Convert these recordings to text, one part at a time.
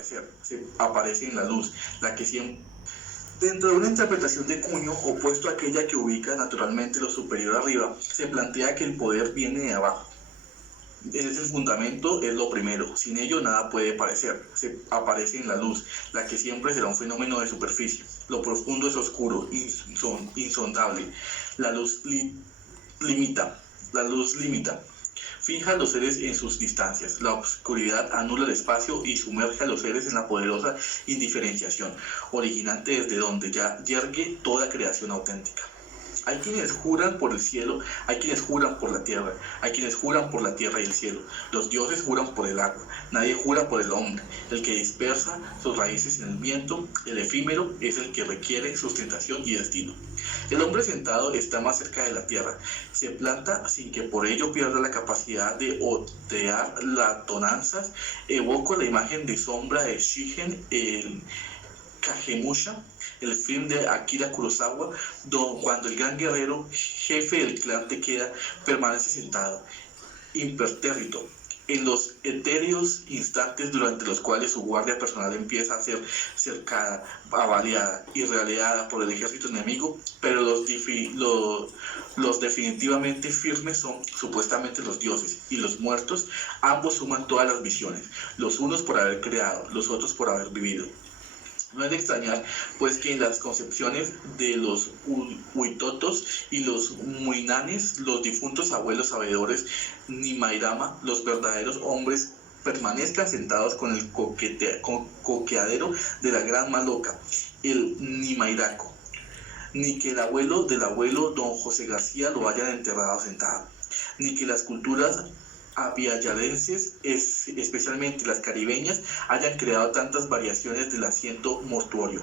se aparece en la luz, la que siempre. Dentro de una interpretación de Cuño, opuesto a aquella que ubica naturalmente lo superior arriba, se plantea que el poder viene de abajo. Ese es el fundamento, es lo primero. Sin ello nada puede parecer. Se aparece en la luz, la que siempre será un fenómeno de superficie. Lo profundo es oscuro, insondable. La luz limita. La luz limita. Fija a los seres en sus distancias. La oscuridad anula el espacio y sumerge a los seres en la poderosa indiferenciación, originante desde donde ya yergue toda creación auténtica. Hay quienes juran por el cielo, hay quienes juran por la tierra, hay quienes juran por la tierra y el cielo. Los dioses juran por el agua, nadie jura por el hombre. El que dispersa sus raíces en el viento, el efímero, es el que requiere sustentación y destino. El hombre sentado está más cerca de la tierra, se planta sin que por ello pierda la capacidad de otear las tonanzas. Evoco la imagen de sombra de Shigen, el Kagemusha, el film de Akira Kurosawa, cuando el gran guerrero, jefe del clan Takeda, permanece sentado, impertérrito, en los etéreos instantes durante los cuales su guardia personal empieza a ser cercada, avaliada y realeada por el ejército enemigo, pero los definitivamente firmes son supuestamente los dioses, y los muertos, ambos suman todas las visiones, los unos por haber creado, los otros por haber vivido. No es de extrañar, pues, que en las concepciones de los Huitotos y los Muinanes, los difuntos abuelos sabedores Nimairama, los verdaderos hombres, permanezcan sentados con el coqueadero de la gran maloca, el Nimairaco, ni que el abuelo del abuelo don José García lo hayan enterrado sentado, ni que las culturas avialarenses, especialmente las caribeñas, hayan creado tantas variaciones del asiento mortuorio.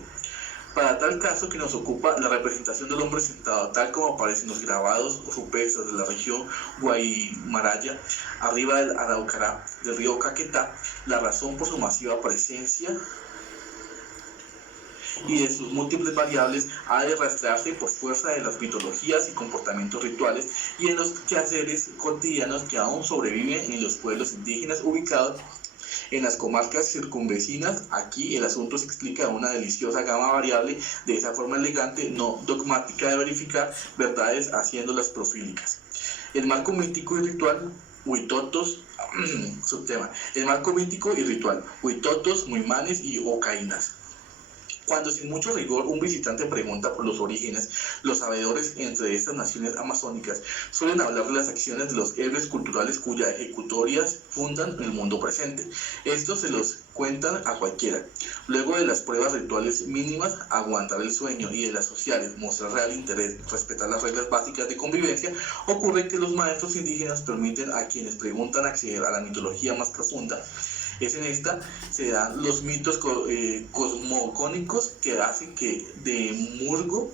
Para tal caso que nos ocupa la representación del hombre sentado, tal como aparecen los grabados rupestres de la región Guaymaraya, arriba del Araucará, del río Caquetá, la razón por su masiva presencia y de sus múltiples variables ha de rastrearse por fuerza de las mitologías y comportamientos rituales y en los quehaceres cotidianos que aún sobreviven en los pueblos indígenas ubicados en las comarcas circunvecinas. Aquí el asunto se explica en una deliciosa gama variable de esa forma elegante, no dogmática de verificar verdades haciéndolas profílicas. El marco mítico y ritual, Huitotos, subtema. El marco mítico y ritual, Huitotos, Muimanes y Ocaínas. Cuando sin mucho rigor un visitante pregunta por los orígenes, los sabedores entre estas naciones amazónicas suelen hablar de las acciones de los héroes culturales cuyas ejecutorias fundan el mundo presente. Estos se los cuentan a cualquiera. Luego de las pruebas rituales mínimas, aguantar el sueño, y de las sociales, mostrar real interés, respetar las reglas básicas de convivencia, ocurre que los maestros indígenas permiten a quienes preguntan acceder a la mitología más profunda. Es en esta se dan los mitos cosmogónicos que hacen que Demiurgo,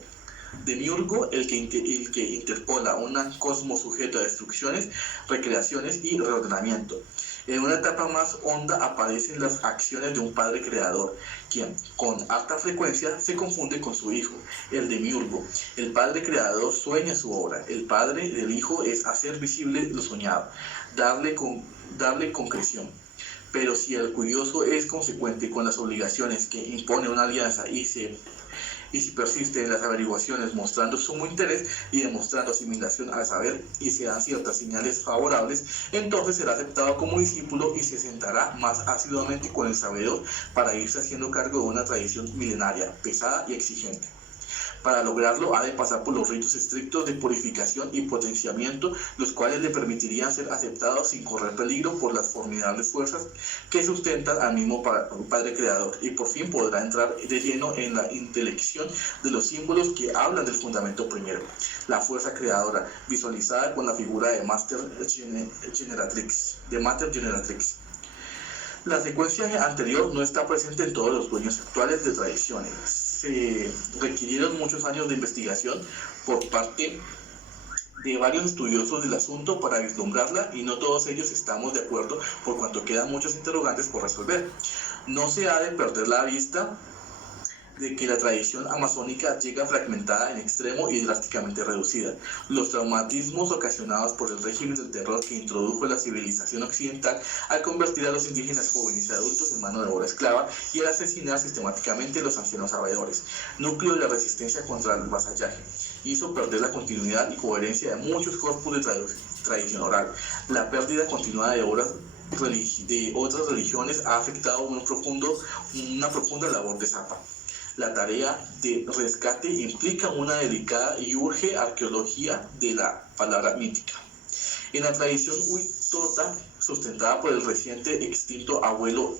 el que interpola un cosmos sujeto a destrucciones, recreaciones y reordenamiento. En una etapa más honda aparecen las acciones de un padre creador, quien con alta frecuencia se confunde con su hijo, el demiurgo. El padre creador sueña su obra, el padre del hijo es hacer visible lo soñado, darle concreción. Pero si el curioso es consecuente con las obligaciones que impone una alianza y si persiste en las averiguaciones mostrando sumo interés y demostrando asimilación al saber y se dan ciertas señales favorables, entonces será aceptado como discípulo y se sentará más asiduamente con el sabedor para irse haciendo cargo de una tradición milenaria, pesada y exigente. Para lograrlo ha de pasar por los ritos estrictos de purificación y potenciamiento, los cuales le permitirían ser aceptado sin correr peligro por las formidables fuerzas que sustentan al mismo Padre Creador, y por fin podrá entrar de lleno en la intelección de los símbolos que hablan del fundamento primero, la fuerza creadora, visualizada con la figura de Mater Generatrix. La secuencia anterior no está presente en todos los dueños actuales de tradiciones. Se requirieron muchos años de investigación por parte de varios estudiosos del asunto para vislumbrarla, y no todos ellos estamos de acuerdo, por cuanto quedan muchos interrogantes por resolver. No se ha de perder la vista de que la tradición amazónica llega fragmentada en extremo y drásticamente reducida. Los traumatismos ocasionados por el régimen del terror que introdujo la civilización occidental al convertir a los indígenas jóvenes y adultos en mano de obra esclava y al asesinar sistemáticamente a los ancianos sabedores, núcleo de la resistencia contra el vasallaje, hizo perder la continuidad y coherencia de muchos corpus de tradición oral. La pérdida continuada de obras de otras religiones ha afectado una profunda labor de Zappa. La tarea de rescate implica una delicada y urge arqueología de la palabra mítica. En la tradición huitota, sustentada por el reciente extinto abuelo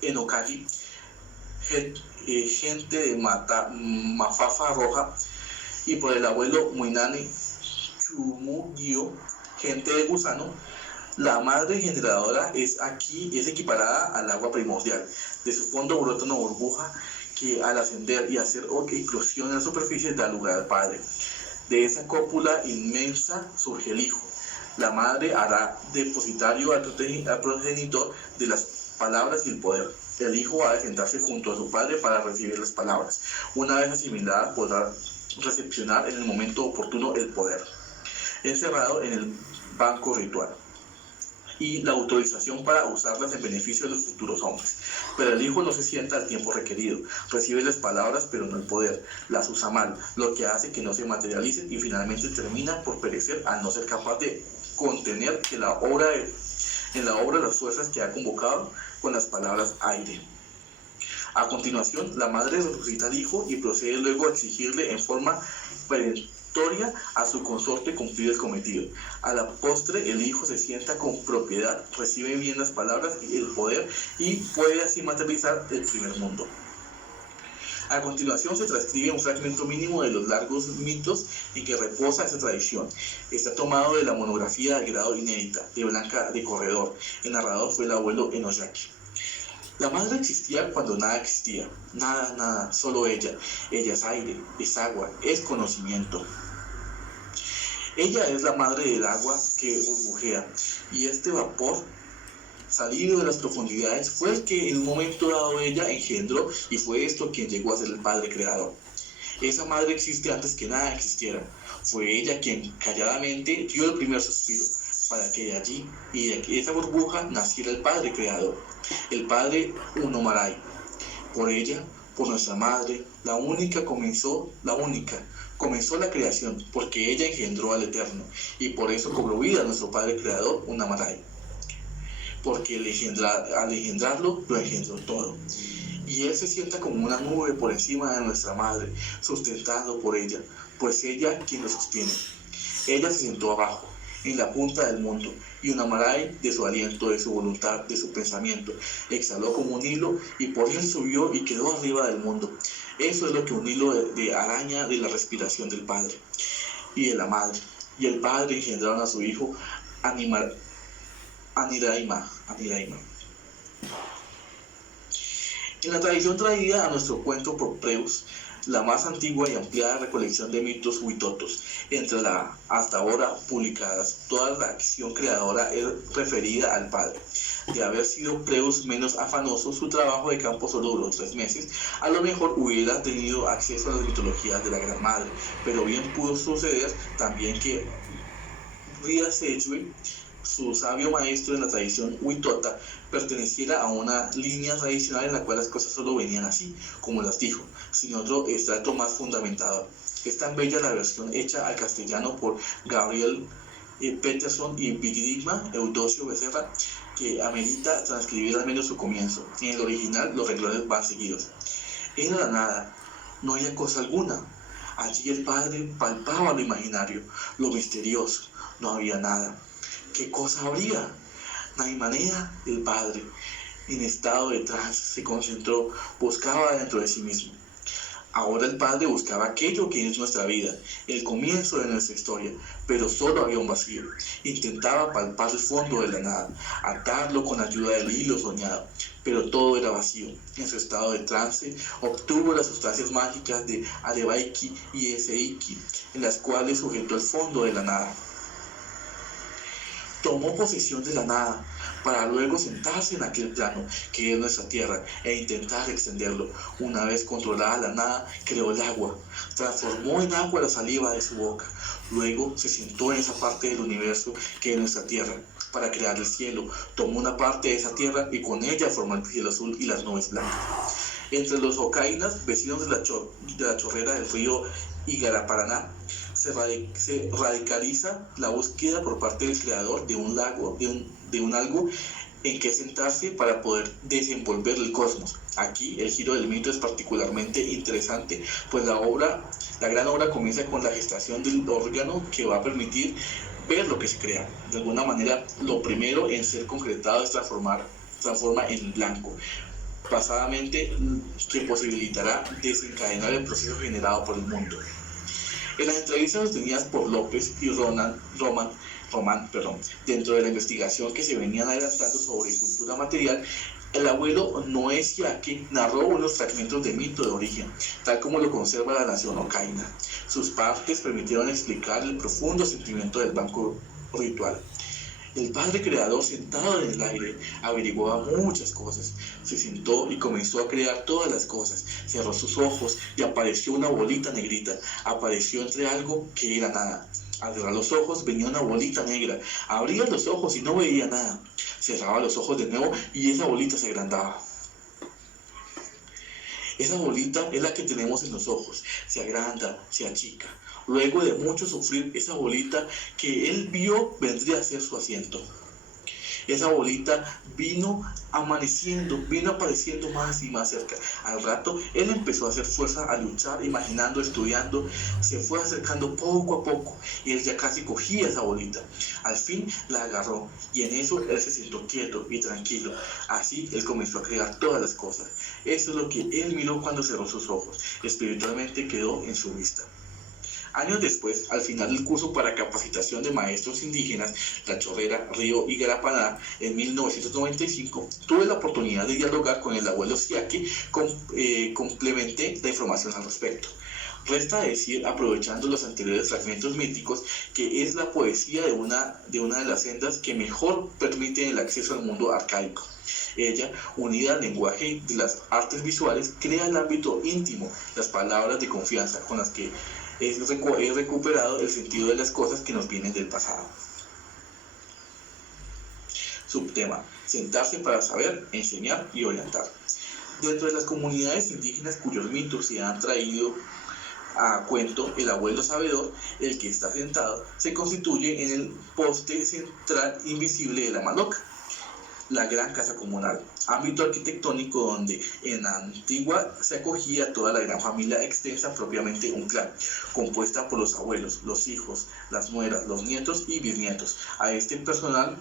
Enokagi, gente de Mafafa Roja, y por el abuelo Muinane Chumugio, gente de Gusano, la madre generadora es equiparada al agua primordial. De su fondo brota una burbuja que al ascender y hacer eclosión en la superficie da lugar al padre. De esa cópula inmensa surge el hijo. La madre hará depositario al progenitor de las palabras y el poder. El hijo ha de sentarse junto a su padre para recibir las palabras. Una vez asimiladas podrá recepcionar en el momento oportuno el poder, encerrado en el banco ritual, y la autorización para usarlas en beneficio de los futuros hombres. Pero el hijo no se sienta al tiempo requerido, recibe las palabras pero no el poder, las usa mal, lo que hace que no se materialicen y finalmente termina por perecer al no ser capaz de contener en la obra las fuerzas que ha convocado con las palabras aire. A continuación, la madre resucita al hijo y procede luego a exigirle en forma perentoria a su consorte cumplir el cometido. A la postre, el hijo se sienta con propiedad, recibe bien las palabras y el poder y puede así materializar el primer mundo. A continuación se transcribe un fragmento mínimo de los largos mitos en que reposa esa tradición. Está tomado de la monografía de grado inédita de Blanca de Corredor. El narrador fue el abuelo Enoyaki. La madre existía cuando nada existía, nada, solo ella. Ella es aire, es agua, es conocimiento. Ella es la madre del agua que burbujea, y este vapor salido de las profundidades fue el que en un momento dado ella engendró, y fue esto quien llegó a ser el Padre Creador. Esa madre existe antes que nada existiera. Fue ella quien calladamente dio el primer suspiro, para que de allí y de esa burbuja naciera el Padre Creador, el Padre Unomarai. Por ella, por nuestra madre, comenzó la creación, porque ella engendró al Eterno, y por eso cobró vida nuestro Padre Creador, Unomarai, porque al engendrarlo, lo engendró todo. Y él se sienta como una nube por encima de nuestra madre, sustentado por ella, pues ella quien lo sostiene. Ella se sentó abajo, en la punta del mundo, y Unomarai, de su aliento, de su voluntad, de su pensamiento, exhaló como un hilo y por él subió y quedó arriba del mundo. Eso es lo que un hilo de araña de la respiración del Padre y de la Madre. Y el Padre engendraron a su hijo Aniraima. En la tradición traída a nuestro cuento por Preus, la más antigua y ampliada recolección de mitos huitotos, entre las hasta ahora publicadas, toda la acción creadora es referida al Padre. De haber sido Preus menos afanoso, su trabajo de campo solo duró 3 meses, a lo mejor hubiera tenido acceso a las mitologías de la Gran Madre, pero bien pudo suceder también que Ria Sechwe, su sabio maestro en la tradición huitota, perteneciera a una línea tradicional en la cual las cosas solo venían así, como las dijo, sin otro estrato más fundamentado. Es tan bella la versión hecha al castellano por Gabriel Peterson y Vigdigma Eudosio Becerra, que amerita transcribir al menos su comienzo. En el original los renglones van seguidos. Era la nada, no había cosa alguna. Allí el Padre palpaba lo imaginario, lo misterioso. No había nada. ¿Qué cosa habría? Naimanea, el Padre, en estado de trance, se concentró, buscaba dentro de sí mismo. Ahora el Padre buscaba aquello que es nuestra vida, el comienzo de nuestra historia, pero solo había un vacío. Intentaba palpar el fondo de la nada, atarlo con ayuda del hilo soñado, pero todo era vacío. En su estado de trance, obtuvo las sustancias mágicas de Arevaiki y Eseiki, en las cuales sujetó el fondo de la nada. Tomó posesión de la nada, para luego sentarse en aquel plano que es nuestra tierra e intentar extenderlo. Una vez controlada la nada, creó el agua, transformó en agua la saliva de su boca. Luego se sentó en esa parte del universo que es nuestra tierra para crear el cielo. Tomó una parte de esa tierra y con ella formó el cielo azul y las nubes blancas. Entre los Ocainas, vecinos de la chorrera del río Igaraparaná, se radicaliza la búsqueda por parte del creador de un lago, de un algo en que sentarse para poder desenvolver el cosmos. Aquí el giro del mito es particularmente interesante, pues la gran obra comienza con la gestación del órgano que va a permitir ver lo que se crea. De alguna manera, lo primero en ser concretado es transforma en blanco, pasadamente, que posibilitará desencadenar el proceso generado por el mundo. En las entrevistas sostenidas por López y Román, dentro de la investigación que se venían adelantando sobre cultura material, el abuelo Noé Siaque narró unos fragmentos de mito de origen, tal como lo conserva la nación ocaina. Sus partes permitieron explicar el profundo sentimiento del banco ritual. El padre creador, sentado en el aire, averiguaba muchas cosas. Se sentó y comenzó a crear todas las cosas. Cerró sus ojos y apareció una bolita negrita. Apareció entre algo que era nada. Al cerrar los ojos venía una bolita negra. Abría los ojos y no veía nada. Cerraba los ojos de nuevo y esa bolita se agrandaba. Esa bolita es la que tenemos en los ojos. Se agranda, se achica. Luego de mucho sufrir, esa bolita que él vio vendría a ser su asiento. Esa bolita vino apareciendo más y más cerca. Al rato, él empezó a hacer fuerza, a luchar, imaginando, estudiando. Se fue acercando poco a poco y él ya casi cogía esa bolita. Al fin la agarró y en eso él se sentó quieto y tranquilo. Así él comenzó a crear todas las cosas. Eso es lo que él miró cuando cerró sus ojos. Espiritualmente quedó en su vista. Años después, al final del curso para capacitación de maestros indígenas, La Chorrera, Río Igaraparaná, en 1995, tuve la oportunidad de dialogar con el abuelo Siaque, complementé la información al respecto. Resta decir, aprovechando los anteriores fragmentos míticos, que es la poesía de una de las sendas que mejor permite el acceso al mundo arcaico. Ella, unida al lenguaje de las artes visuales, crea el ámbito íntimo, las palabras de confianza con las que es recuperado el sentido de las cosas que nos vienen del pasado. Subtema: sentarse para saber, enseñar y orientar. Dentro de las comunidades indígenas cuyos mitos se han traído a cuento, el abuelo sabedor, el que está sentado, se constituye en el poste central invisible de la maloca, la gran casa comunal, ámbito arquitectónico donde en la antigua se acogía toda la gran familia extensa, propiamente un clan, compuesta por los abuelos, los hijos, las nueras, los nietos y bisnietos. A este personal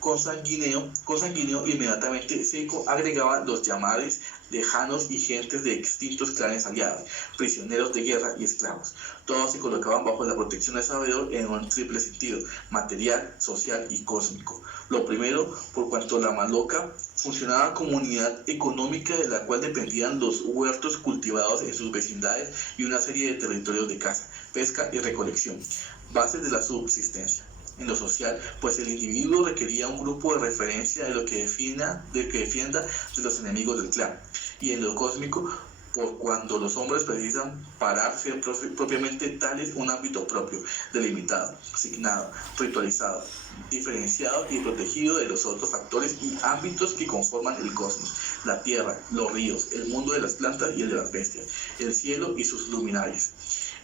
consanguíneo inmediatamente se agregaban los llamares lejanos y gentes de extintos clanes aliados, prisioneros de guerra y esclavos. Todos se colocaban bajo la protección del sabedor en un triple sentido: material, social y cósmico. Lo primero, por cuanto la maloca funcionaba como unidad económica de la cual dependían los huertos cultivados en sus vecindades y una serie de territorios de caza, pesca y recolección, bases de la subsistencia. En lo social, pues el individuo requería un grupo de referencia de que defienda de los enemigos del clan. Y en lo cósmico, por cuando los hombres precisan parar ser propiamente tales, un ámbito propio, delimitado, asignado, ritualizado, diferenciado y protegido de los otros factores y ámbitos que conforman el cosmos: la tierra, los ríos, el mundo de las plantas y el de las bestias, el cielo y sus luminarias.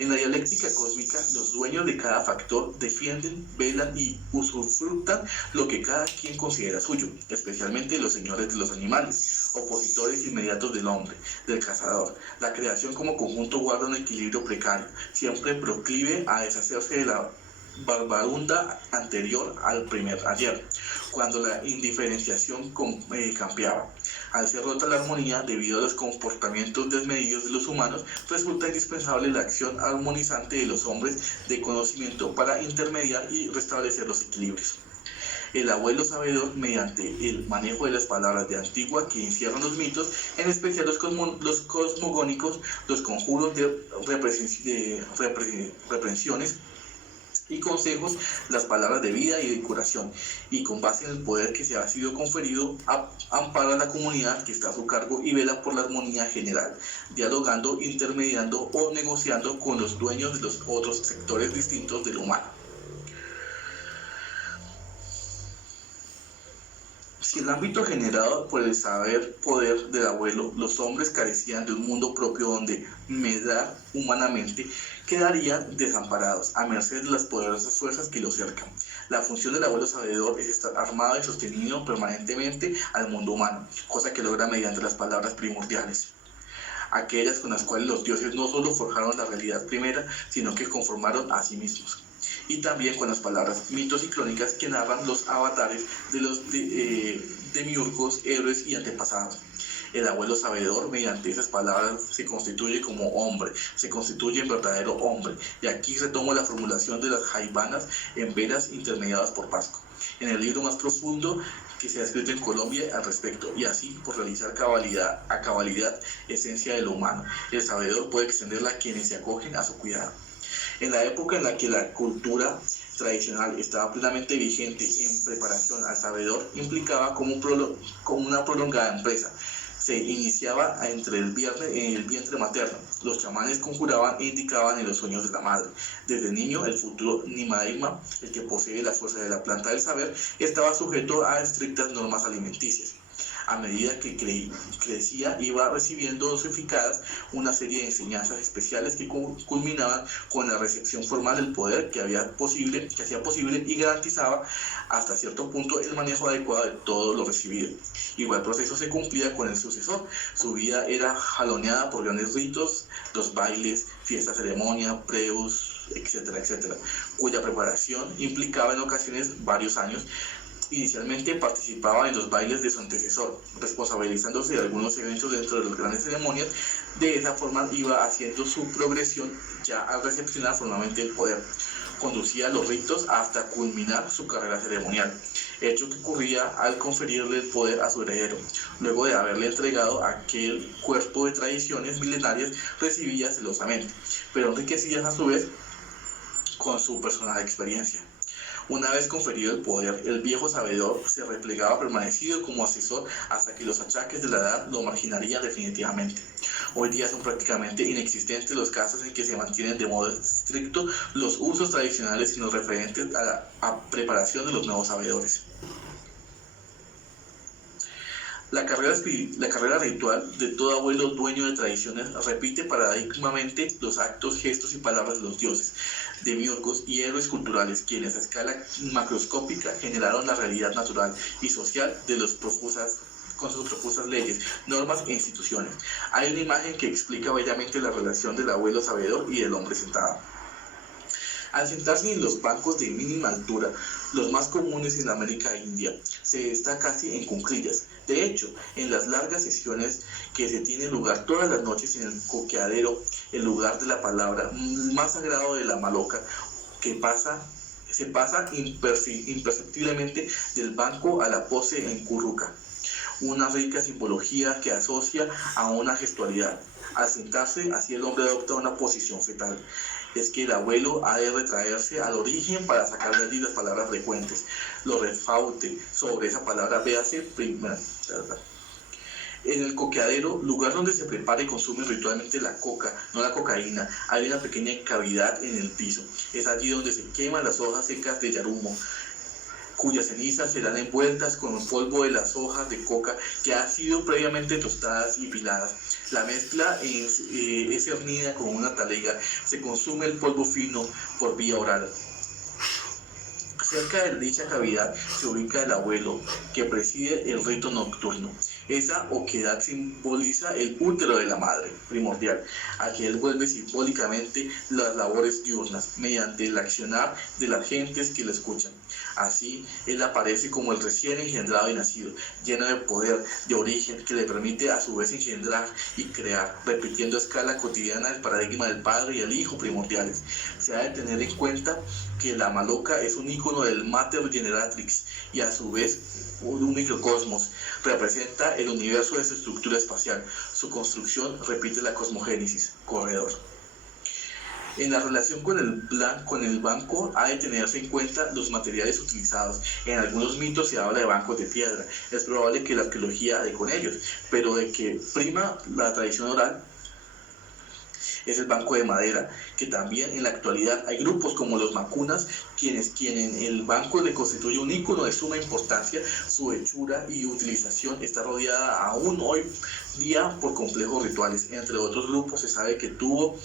En la dialéctica cósmica, los dueños de cada factor defienden, velan y usufructan lo que cada quien considera suyo, especialmente los señores de los animales, opositores inmediatos del hombre, del cazador. La creación como conjunto guarda un equilibrio precario, siempre proclive a deshacerse de la barbarunda anterior al primer ayer, cuando la indiferenciación campeaba. Al ser rota la armonía debido a los comportamientos desmedidos de los humanos, resulta indispensable la acción armonizante de los hombres de conocimiento para intermediar y restablecer los equilibrios. El abuelo sabedor, mediante el manejo de las palabras de antigua que encierran los mitos, en especial los cosmogónicos, los conjuros de reprensiones, y consejos las palabras de vida y de curación, y con base en el poder que se ha sido conferido, ampara a la comunidad que está a su cargo y vela por la armonía general, dialogando, intermediando o negociando con los dueños de los otros sectores distintos del humano. Si el ámbito generado por el saber poder del abuelo, los hombres carecían de un mundo propio donde medrar humanamente, quedarían desamparados a merced de las poderosas fuerzas que los cercan. La función del abuelo sabedor es estar armado y sostenido permanentemente al mundo humano, cosa que logra mediante las palabras primordiales, aquellas con las cuales los dioses no solo forjaron la realidad primera, sino que conformaron a sí mismos. Y también con las palabras mitos y crónicas que narran los avatares de los demiurgos, héroes y antepasados. El abuelo sabedor, mediante esas palabras, se constituye como hombre, se constituye en verdadero hombre. Y aquí retomo la formulación de las jaibanas en veras intermediadas por Pasco, en el libro más profundo que se ha escrito en Colombia al respecto, y así por realizar a cabalidad esencia de lo humano. El sabedor puede extenderla a quienes se acogen a su cuidado. En la época en la que la cultura tradicional estaba plenamente vigente en preparación al sabedor, implicaba como una prolongada empresa. Se iniciaba en el vientre materno. Los chamanes conjuraban e indicaban en los sueños de la madre. Desde niño, el futuro Nimaima, el que posee la fuerza de la planta del saber, estaba sujeto a estrictas normas alimenticias. A medida que crecía, iba recibiendo dosificadas una serie de enseñanzas especiales que culminaban con la recepción formal del poder que hacía posible y garantizaba hasta cierto punto el manejo adecuado de todo lo recibido. Igual proceso se cumplía con el sucesor. Su vida era jaloneada por grandes ritos, los bailes, fiestas, ceremonia, preus, etcétera, cuya preparación implicaba en ocasiones varios años. Inicialmente participaba en los bailes de su antecesor, responsabilizándose de algunos eventos dentro de las grandes ceremonias. De esa forma iba haciendo su progresión ya al recepcionar formalmente el poder. Conducía los ritos hasta culminar su carrera ceremonial, hecho que ocurría al conferirle el poder a su heredero. Luego de haberle entregado aquel cuerpo de tradiciones milenarias, recibía celosamente, pero enriquecidas a su vez con su personal experiencia. Una vez conferido el poder, el viejo sabedor se replegaba permanecido como asesor hasta que los achaques de la edad lo marginarían definitivamente. Hoy día son prácticamente inexistentes los casos en que se mantienen de modo estricto los usos tradicionales y los referentes a la preparación de los nuevos sabedores. La carrera ritual de todo abuelo dueño de tradiciones repite paradigmáticamente los actos, gestos y palabras de los dioses, demiurgos y héroes culturales, quienes a escala macroscópica generaron la realidad natural y social con sus profusas leyes, normas e instituciones. Hay una imagen que explica bellamente la relación del abuelo sabedor y del hombre sentado. Al sentarse en los bancos de mínima altura, los más comunes en la América India, se está casi en cuclillas. De hecho, en las largas sesiones que se tienen lugar todas las noches en el coqueadero, el lugar de la palabra más sagrado de la maloca, se pasa imperceptiblemente del banco a la pose en curruca, una rica simbología que asocia a una gestualidad. Al sentarse, así el hombre adopta una posición fetal. Es que el abuelo ha de retraerse al origen para sacar de allí las palabras frecuentes. Lo refaute sobre esa palabra, véase primera. En el coqueadero, lugar donde se prepara y consume ritualmente la coca, no la cocaína, hay una pequeña cavidad en el piso. Es allí donde se queman las hojas secas de yarumo, cuyas cenizas serán envueltas con el polvo de las hojas de coca que han sido previamente tostadas y piladas. La mezcla es cernida con una talega, se consume el polvo fino por vía oral. Cerca de dicha cavidad se ubica el abuelo, que preside el rito nocturno. Esa oquedad simboliza el útero de la madre primordial, a que él vuelve simbólicamente las labores diurnas, mediante el accionar de las gentes que lo escuchan. Así, él aparece como el recién engendrado y nacido, lleno de poder, de origen, que le permite a su vez engendrar y crear, repitiendo a escala cotidiana el paradigma del padre y el hijo primordiales. Se ha de tener en cuenta que la maloca es un ícono del Mater Generatrix y a su vez un microcosmos. Representa el universo de su estructura espacial. Su construcción repite la cosmogénesis, corredor. En la relación con el banco ha de tenerse en cuenta los materiales utilizados. En algunos mitos se habla de bancos de piedra. Es probable que la arqueología dé con ellos, pero de que prima la tradición oral es el banco de madera, que también en la actualidad hay grupos como los macunas, quienes el banco le constituye un ícono de suma importancia. Su hechura y utilización está rodeada aún hoy día por complejos rituales. Entre otros grupos se sabe que tuvo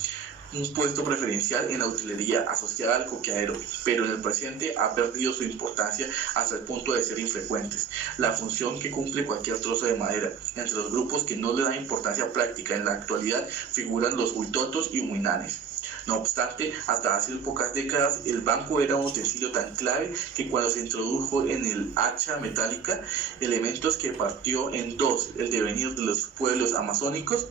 un puesto preferencial en la utilería asociada al coqueadero, pero en el presente ha perdido su importancia hasta el punto de ser infrecuentes. La función que cumple cualquier trozo de madera. Entre los grupos que no le dan importancia práctica en la actualidad figuran los huitotos y huinanes. No obstante, hasta hace pocas décadas el banco era un utensilio tan clave que cuando se introdujo en el hacha metálica, elementos que partió en dos el devenir de los pueblos amazónicos,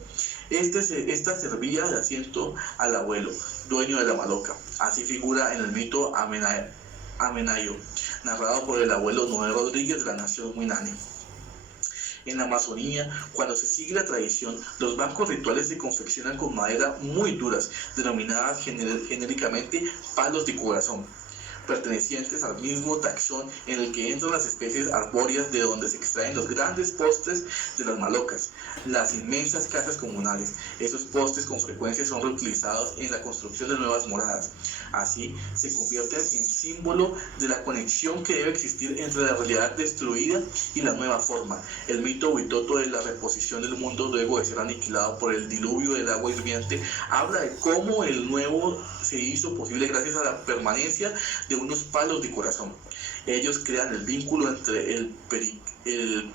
esta servía de asiento al abuelo, dueño de la maloca. Así figura en el mito Amenayo, narrado por el abuelo Noé Rodríguez de la nación Huinane. En la Amazonía, cuando se sigue la tradición, los bancos rituales se confeccionan con madera muy duras, denominadas genéricamente palos de corazón, pertenecientes al mismo taxón en el que entran las especies arbóreas de donde se extraen los grandes postes de las malocas, las inmensas casas comunales. Esos postes con frecuencia son reutilizados en la construcción de nuevas moradas. Así se convierten en símbolo de la conexión que debe existir entre la realidad destruida y la nueva forma. El mito huitoto de la reposición del mundo luego de ser aniquilado por el diluvio del agua hirviente habla de cómo el nuevo se hizo posible gracias a la permanencia de unos palos de corazón. Ellos crean el vínculo entre el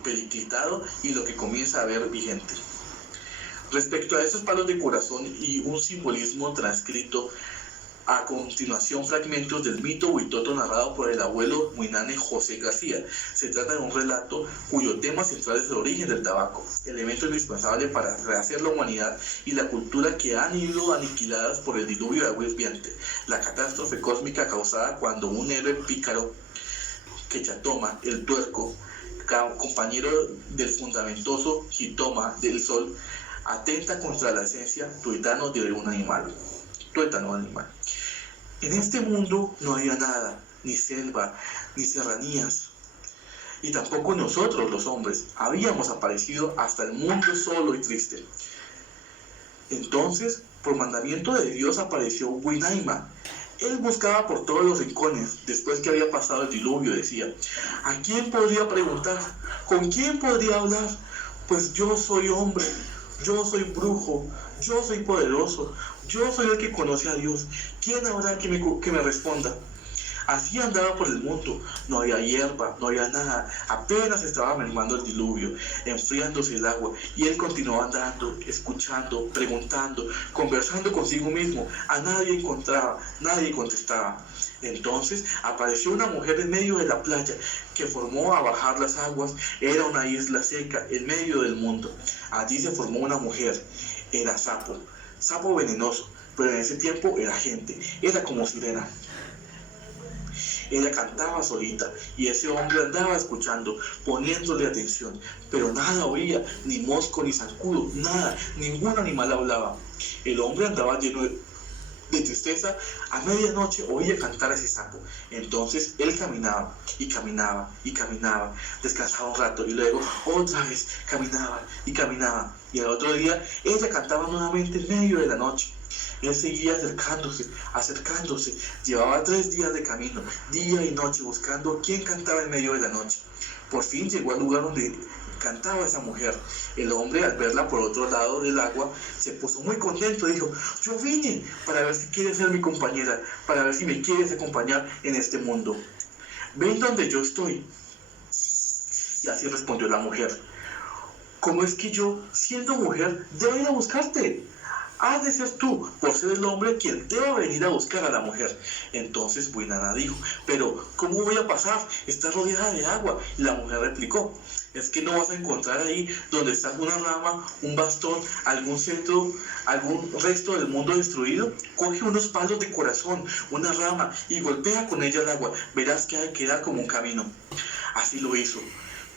periclitado y lo que comienza a ver vigente. Respecto a estos palos de corazón y un simbolismo transcrito, a continuación fragmentos del mito huitoto narrado por el abuelo Huinane José García. Se trata de un relato cuyo tema central es el origen del tabaco, elemento indispensable para rehacer la humanidad y la cultura que han ido aniquiladas por el diluvio de agua hirviente, la catástrofe cósmica causada cuando un héroe pícaro, Quechatoma, el tuerco, compañero del fundamentoso Jitoma del sol, atenta contra la esencia tuétano de un animal. En este mundo no había nada, ni selva, ni serranías, y tampoco nosotros los hombres habíamos aparecido hasta el mundo solo y triste. Entonces, por mandamiento de Dios apareció Huinaima. Él buscaba por todos los rincones, después que había pasado el diluvio, decía: ¿a quién podría preguntar? ¿Con quién podría hablar? Pues yo soy hombre, yo soy brujo, yo soy poderoso, yo soy el que conoce a Dios. ¿Quién habrá que me responda? Así andaba por el mundo, no había hierba, no había nada, apenas estaba mermando el diluvio, enfriándose el agua, y él continuó andando, escuchando, preguntando, conversando consigo mismo. A nadie encontraba, nadie contestaba. Entonces apareció una mujer en medio de la playa, que formó a bajar las aguas. Era una isla seca, en medio del mundo. Allí se formó una mujer, era sapo venenoso, pero en ese tiempo era gente, era como sirena. Ella cantaba solita y ese hombre andaba escuchando, poniéndole atención, pero nada oía, ni mosco ni zancudo, nada, ningún animal hablaba. El hombre andaba lleno de tristeza. A medianoche oía cantar a ese sapo. Entonces él caminaba y caminaba y caminaba, descansaba un rato y luego otra vez caminaba y caminaba, y al otro día ella cantaba nuevamente en medio de la noche. Él seguía acercándose, llevaba 3 días de camino, día y noche, buscando quién cantaba en medio de la noche. Por fin llegó al lugar donde cantaba esa mujer. El hombre, al verla por otro lado del agua, se puso muy contento. Dijo: yo vine para ver si quieres ser mi compañera, para ver si me quieres acompañar en este mundo. Ven donde yo estoy. Y así respondió la mujer: ¿cómo es que yo, siendo mujer, debo ir a buscarte? Has de ser tú, por ser el hombre, quien deba venir a buscar a la mujer. Entonces Huinana dijo: pero ¿cómo voy a pasar? Está rodeada de agua. Y la mujer replicó: es que no vas a encontrar ahí donde está una rama, un bastón, algún resto del mundo destruido. Coge unos palos de corazón, una rama, y golpea con ella el agua. Verás que ha de quedar como un camino. Así lo hizo.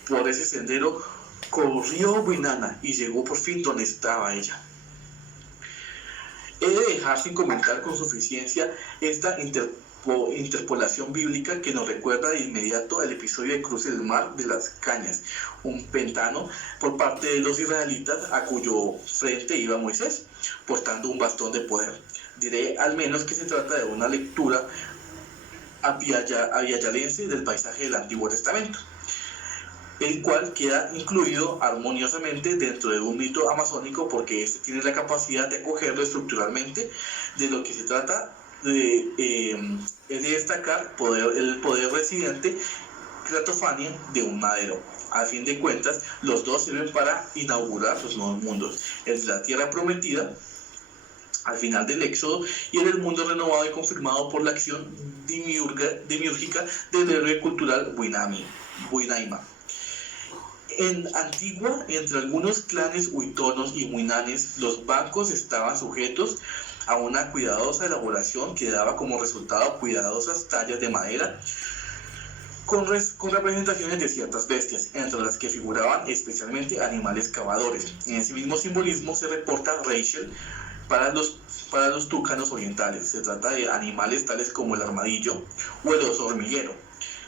Por ese sendero corrió Huinana y llegó por fin donde estaba ella. He de dejar sin comentar con suficiencia esta interpolación bíblica que nos recuerda de inmediato al episodio de cruce del mar de las Cañas, un pantano por parte de los israelitas a cuyo frente iba Moisés, portando un bastón de poder. Diré al menos que se trata de una lectura abiyalense del paisaje del Antiguo Testamento, el cual queda incluido armoniosamente dentro de un mito amazónico porque este tiene la capacidad de acogerlo estructuralmente. De lo que se trata es de destacar el poder residente Cratofania de un madero. A fin de cuentas, los dos sirven para inaugurar los nuevos mundos, el de la tierra prometida al final del Éxodo y en el mundo renovado y confirmado por la acción demiúrgica del héroe cultural Buinaima. En Antigua, entre algunos clanes huitonos y muinanes, los bancos estaban sujetos a una cuidadosa elaboración que daba como resultado cuidadosas tallas de madera con representaciones de ciertas bestias, entre las que figuraban especialmente animales cavadores. En ese mismo simbolismo se reporta Rachel para los túcanos orientales. Se trata de animales tales como el armadillo o el oso hormiguero,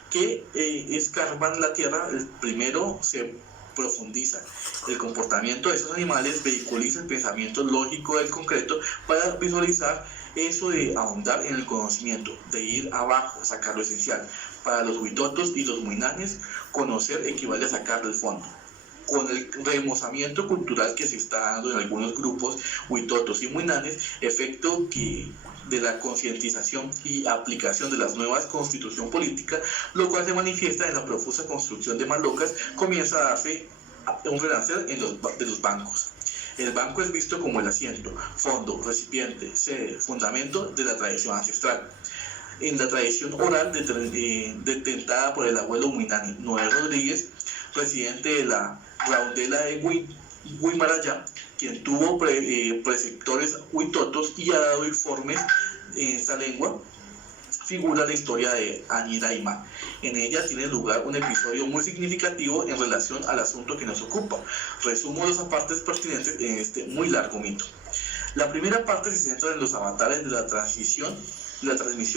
que escarban la tierra. El primero se profundiza. El comportamiento de esos animales vehiculiza el pensamiento lógico del concreto para visualizar eso de ahondar en el conocimiento, de ir abajo, sacar lo esencial. Para los huitotos y los muinanes, conocer equivale a sacar del fondo. Con el remozamiento cultural que se está dando en algunos grupos huitotos y muinanes, efecto de la concientización y aplicación de las nuevas constitución política, lo cual se manifiesta en la profusa construcción de malocas, comienza a darse un renacer de los bancos. El banco es visto como el asiento, fondo, recipiente, sede, fundamento de la tradición ancestral. En la tradición oral detentada por el abuelo muinani Noé Rodríguez, residente de la Raundela de Guimarães, quien tuvo preceptores huitotos y ha dado informes en esta lengua, figura la historia de Añiraima. En ella tiene lugar un episodio muy significativo en relación al asunto que nos ocupa. Resumo los apartes pertinentes en este muy largo mito. La primera parte se centra en los avatares de la transmisión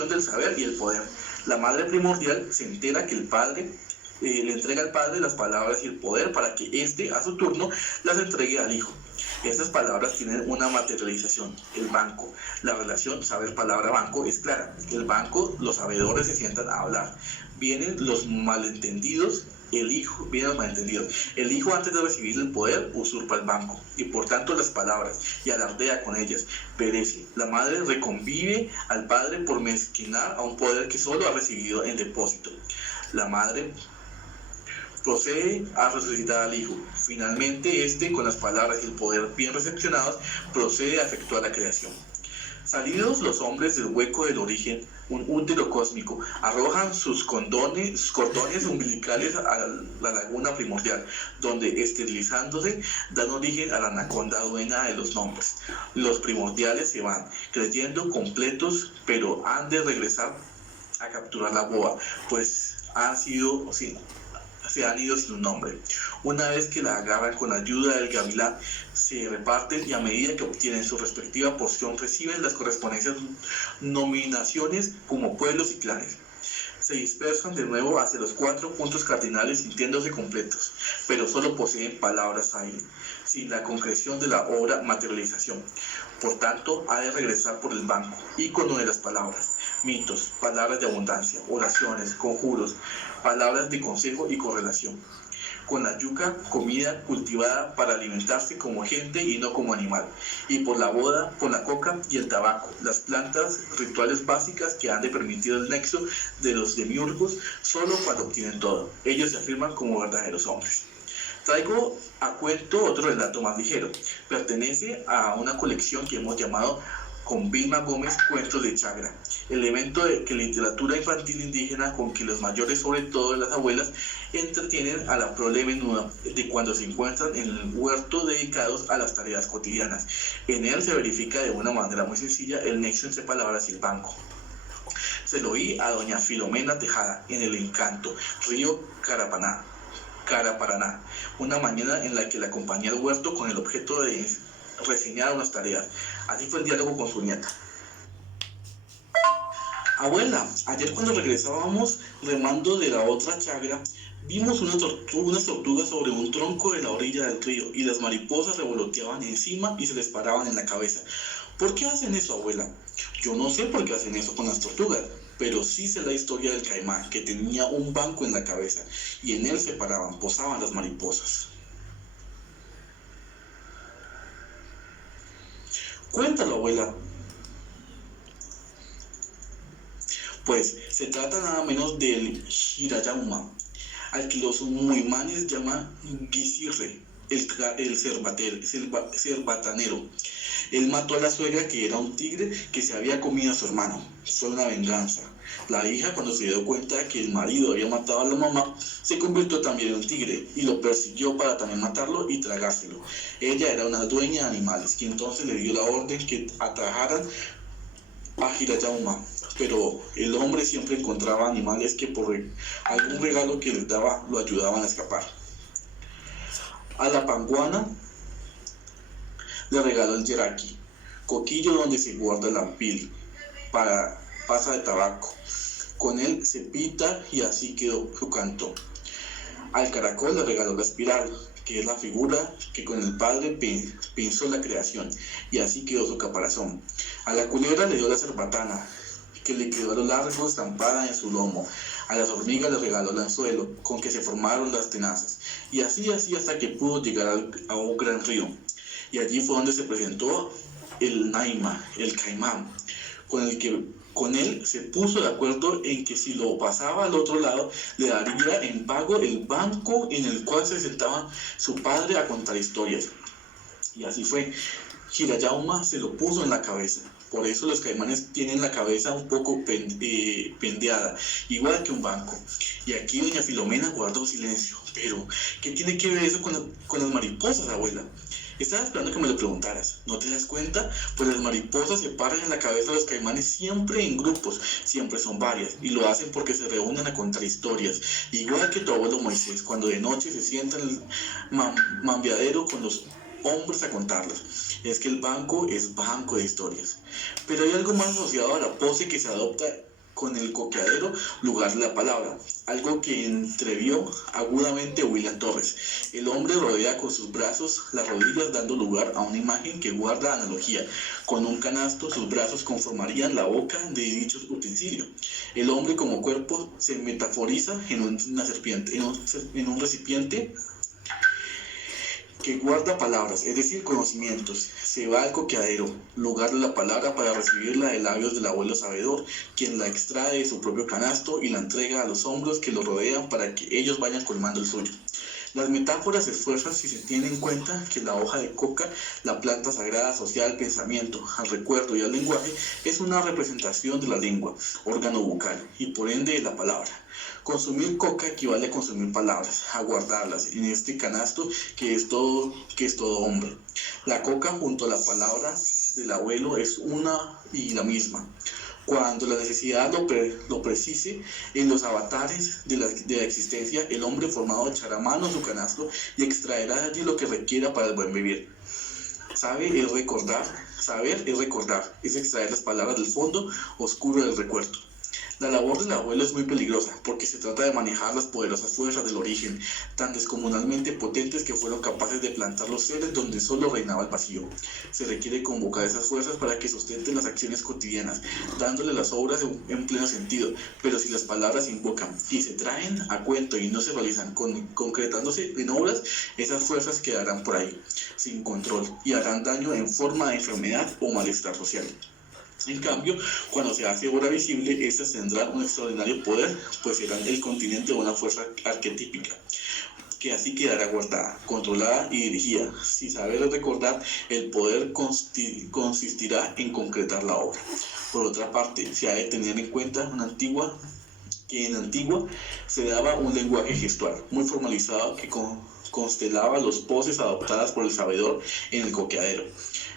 del saber y el poder. La madre primordial se entera que el padre le entrega al padre las palabras y el poder para que éste, a su turno, las entregue al hijo. Estas palabras tienen una materialización, el banco. La relación saber-palabra-banco es clara. El banco, los sabedores se sientan a hablar. Vienen los malentendidos. El hijo antes de recibir el poder usurpa el banco y por tanto las palabras y alardea con ellas, perece. La madre reconvive al padre por mezquinar a un poder que solo ha recibido en depósito. La madre procede a resucitar al hijo. Finalmente con las palabras y el poder bien recepcionados, procede a efectuar la creación. Salidos los hombres del hueco del origen, un útero cósmico, arrojan sus cordones umbilicales a la laguna primordial, donde, esterilizándose, dan origen a la anaconda dueña de los nombres. Los primordiales se van, creyendo completos, pero han de regresar a capturar la boa, pues se han ido sin un nombre. Una vez que la agarran con ayuda del gavilán, se reparten y a medida que obtienen su respectiva porción reciben las correspondientes nominaciones como pueblos y clanes. Se dispersan de nuevo hacia los 4 puntos cardinales sintiéndose completos, pero solo poseen palabras aire, sin la concreción de la obra materialización. Por tanto, ha de regresar por el banco, ícono de las palabras, mitos, palabras de abundancia, oraciones, conjuros, palabras de consejo y correlación. Con la yuca, comida cultivada para alimentarse como gente y no como animal. Y por la boda, por la coca y el tabaco, las plantas rituales básicas que han de permitir el nexo de los demiurgos solo cuando obtienen todo. Ellos se afirman como verdaderos hombres. Traigo a cuento otro relato más ligero. Pertenece a una colección que hemos llamado con Vilma Gómez Cuentos de Chagra, elemento de que literatura infantil indígena con que los mayores, sobre todo las abuelas, entretienen a la prole menuda de cuando se encuentran en el huerto dedicados a las tareas cotidianas. En él se verifica de una manera muy sencilla el nexo entre palabras y el banco. Se lo oí a doña Filomena Tejada en El Encanto, río Caraparaná, una mañana en la que la acompañé al huerto con el objeto de reseñar unas tareas. Así fue el diálogo con su nieta. Abuela, ayer cuando regresábamos remando de la otra chagra, vimos unas tortugas sobre un tronco de la orilla del río y las mariposas revoloteaban encima y se les paraban en la cabeza. ¿Por qué hacen eso, abuela? Yo no sé por qué hacen eso con las tortugas, pero sí sé la historia del caimán, que tenía un banco en la cabeza y en él se paraban, posaban las mariposas. Cuéntalo, abuela. Pues se trata nada menos del Hirayauma, al que los muimanes llaman Gisirre, el cerbatanero. Él mató a la suegra, que era un tigre que se había comido a su hermano. Fue una venganza. La hija, cuando se dio cuenta que el marido había matado a la mamá, se convirtió también en un tigre y lo persiguió para también matarlo y tragárselo. Ella era una dueña de animales, que entonces le dio la orden que atajaran a Hirayauma, pero el hombre siempre encontraba animales que por algún regalo que les daba lo ayudaban a escapar. A la panguana le regaló el yeraki, coquillo donde se guarda el ampil para pasa de tabaco. Con él se pita y así quedó su canto. Al caracol le regaló la espiral, que es la figura que con el padre pensó la creación, y así quedó su caparazón. A la culebra le dio la cerbatana, que le quedó a lo largo estampada en su lomo. A las hormigas le regaló el anzuelo, con que se formaron las tenazas, y así hasta que pudo llegar a un gran río. Y allí fue donde se presentó el Naima, el caimán, con él se puso de acuerdo en que si lo pasaba al otro lado, le daría en pago el banco en el cual se sentaba su padre a contar historias. Y así fue. Hirayauma se lo puso en la cabeza. Por eso los caimanes tienen la cabeza un poco pendeada, igual que un banco. Y aquí doña Filomena guardó silencio. Pero, ¿qué tiene que ver eso con las mariposas, abuela? Estaba esperando que me lo preguntaras. ¿No te das cuenta? Pues las mariposas se paran en la cabeza de los caimanes siempre en grupos, siempre son varias, y lo hacen porque se reúnen a contar historias. Igual que tu abuelo Moisés, cuando de noche se sienta en el mambiadero con los hombres a contarlas. Es que el banco es banco de historias. Pero hay algo más asociado a la pose que se adopta con el coqueadero, lugar de la palabra, algo que entrevió agudamente William Torres. El hombre rodea con sus brazos las rodillas, dando lugar a una imagen que guarda analogía. Con un canasto sus brazos conformarían la boca de dicho utensilio. El hombre como cuerpo se metaforiza en una serpiente, en un recipiente que guarda palabras, es decir, conocimientos. Se va al coqueadero, lugar de la palabra, para recibirla de labios del abuelo sabedor, quien la extrae de su propio canasto y la entrega a los hombros que lo rodean para que ellos vayan colmando el suyo. Las metáforas se esfuerzan si se tiene en cuenta que la hoja de coca, la planta sagrada asociada al pensamiento, al recuerdo y al lenguaje, es una representación de la lengua, órgano bucal, y por ende de la palabra. Consumir coca equivale a consumir palabras, a guardarlas en este canasto que es todo hombre. La coca junto a la palabra del abuelo es una y la misma. Cuando la necesidad lo precise, en los avatares de la existencia, el hombre formado echará mano a su canasto y extraerá de allí lo que requiera para el buen vivir. Saber es recordar, es extraer las palabras del fondo oscuro del recuerdo. La labor del abuelo es muy peligrosa porque se trata de manejar las poderosas fuerzas del origen, tan descomunalmente potentes que fueron capaces de plantar los seres donde solo reinaba el vacío. Se requiere convocar esas fuerzas para que sustenten las acciones cotidianas, dándole las obras en pleno sentido, pero si las palabras se invocan y se traen a cuento y no se realizan concretándose en obras, esas fuerzas quedarán por ahí, sin control, y harán daño en forma de enfermedad o malestar social. En cambio, cuando se hace obra visible, estas tendrán un extraordinario poder, pues serán el continente de una fuerza arquetípica, que así quedará guardada, controlada y dirigida. Si saber recordar, el poder consistirá en concretar la obra. Por otra parte, se ha de tener en cuenta que en Antigua se daba un lenguaje gestual muy formalizado que constelaba las poses adoptadas por el sabedor en el coqueadero.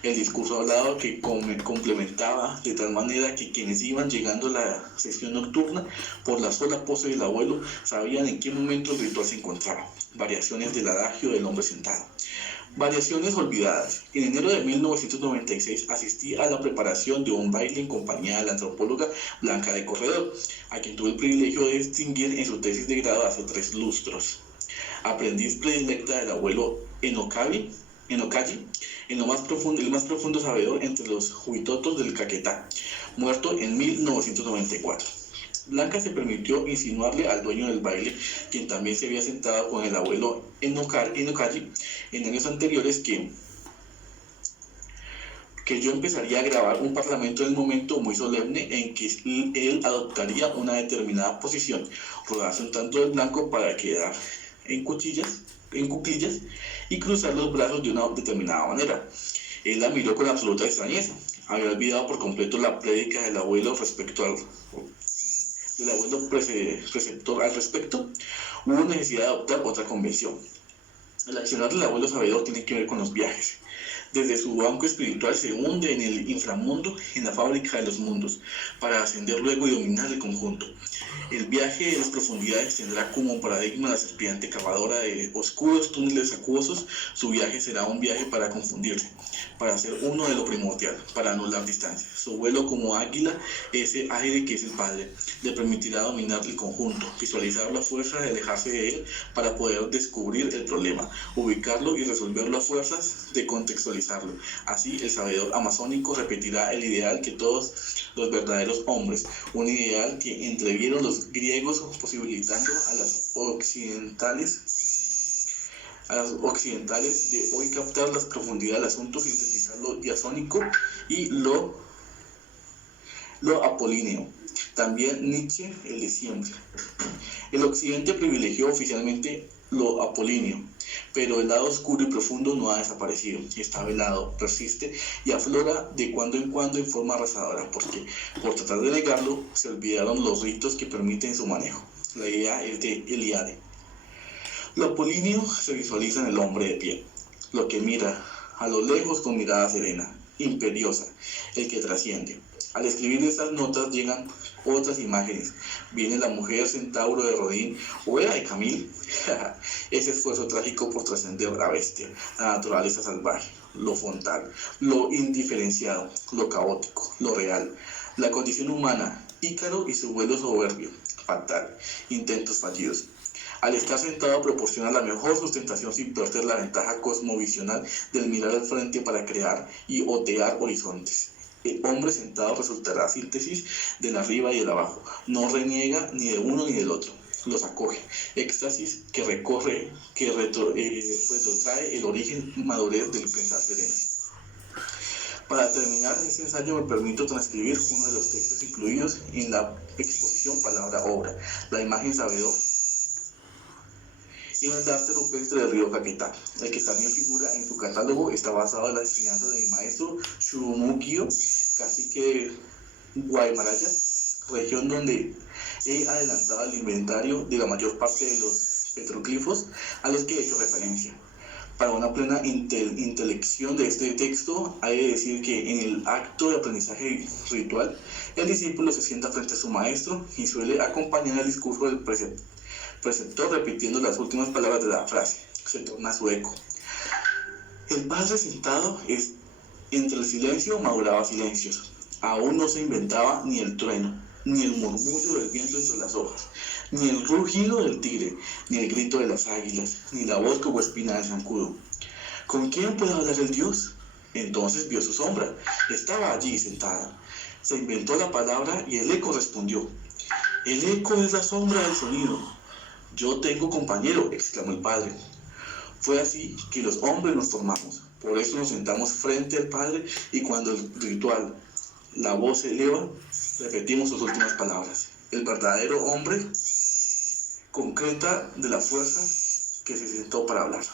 El discurso hablado que complementaba de tal manera que quienes iban llegando a la sesión nocturna por la sola pose del abuelo sabían en qué momento el ritual se encontraba. Variaciones del adagio del hombre sentado. Variaciones olvidadas. En enero de 1996 asistí a la preparación de un baile en compañía de la antropóloga Blanca de Corredor, a quien tuve el privilegio de distinguir en su tesis de grado hace 3 lustros. Aprendiz predilecta del abuelo Enocavi, el más profundo sabedor entre los huitotos del Caquetá, muerto en 1994. Blanca se permitió insinuarle al dueño del baile, quien también se había sentado con el abuelo Enocavi en años anteriores, que yo empezaría a grabar un parlamento en el momento muy solemne en que él adoptaría una determinada posición, rodarse un tanto de blanco para quedar en cuclillas y cruzar los brazos de una determinada manera. Él la miró con absoluta extrañeza. Había olvidado por completo la prédica del abuelo preceptor al respecto. Hubo necesidad de adoptar otra convención. El accionar del abuelo sabedor tiene que ver con los viajes. Desde su banco espiritual se hunde en el inframundo, en la fábrica de los mundos, para ascender luego y dominar el conjunto. El viaje de las profundidades tendrá como paradigma la serpiente cavadora de oscuros túneles acuosos. Su viaje será un viaje para confundirse, para ser uno de lo primordial, para anular distancias. Su vuelo como águila, ese aire que es el Padre, le permitirá dominar el conjunto, visualizar la fuerza de alejarse de él para poder descubrir el problema, ubicarlo y resolverlo a fuerzas de contextualizarlo. Así el sabedor amazónico repetirá el ideal que todos los verdaderos hombres, un ideal que entrevieron los griegos, posibilitando a las occidentales de hoy captar la profundidad del asunto, sintetizar lo diasónico y lo apolíneo. También Nietzsche, el de siempre. El occidente privilegió oficialmente lo apolíneo, pero el lado oscuro y profundo no ha desaparecido, está velado, persiste y aflora de cuando en cuando en forma arrasadora, porque por tratar de negarlo se olvidaron los ritos que permiten su manejo. La idea es de Eliade. Lo apolíneo se visualiza en el hombre de pie, lo que mira a lo lejos con mirada serena, imperiosa, el que trasciende. Al escribir estas notas llegan otras imágenes. Viene la mujer centauro de Rodin, o era de Camille. Ese esfuerzo trágico por trascender la bestia, la naturaleza salvaje, lo frontal, lo indiferenciado, lo caótico, lo real, la condición humana, Ícaro y su vuelo soberbio, fatal, intentos fallidos. Al estar sentado proporciona la mejor sustentación sin perder la ventaja cosmovisional del mirar al frente para crear y otear horizontes. El hombre sentado resultará síntesis del arriba y del abajo, no reniega ni de uno ni del otro, los acoge, éxtasis que retrotrae el origen y madurez del pensar sereno. Para terminar este ensayo me permito transcribir uno de los textos incluidos en la exposición Palabra-Obra, la imagen sabedor, y el arte rupestre del río Caquetá, el que también figura en su catálogo. Está basado en la enseñanza de mi maestro Shurumukio, cacique de Guaymaraya, región donde he adelantado el inventario de la mayor parte de los petroglifos a los que he hecho referencia. Para una plena intelección de este texto, hay que decir que en el acto de aprendizaje ritual, el discípulo se sienta frente a su maestro y suele acompañar el discurso del preceptor repitiendo las últimas palabras de la frase. Se torna su eco. El padre sentado entre el silencio maduraba silencios. Aún no se inventaba ni el trueno, ni el murmullo del viento entre las hojas, ni el rugido del tigre, ni el grito de las águilas, ni la voz como espina del zancudo. ¿Con quién puede hablar el Dios? Entonces vio su sombra. Estaba allí sentada. Se inventó la palabra y el eco respondió. El eco es la sombra del sonido. Yo tengo compañero, exclamó el padre. Fue así que los hombres nos formamos. Por eso nos sentamos frente al Padre y cuando el ritual, la voz se eleva, repetimos sus últimas palabras. El verdadero hombre concreta de la fuerza que se sentó para hablar.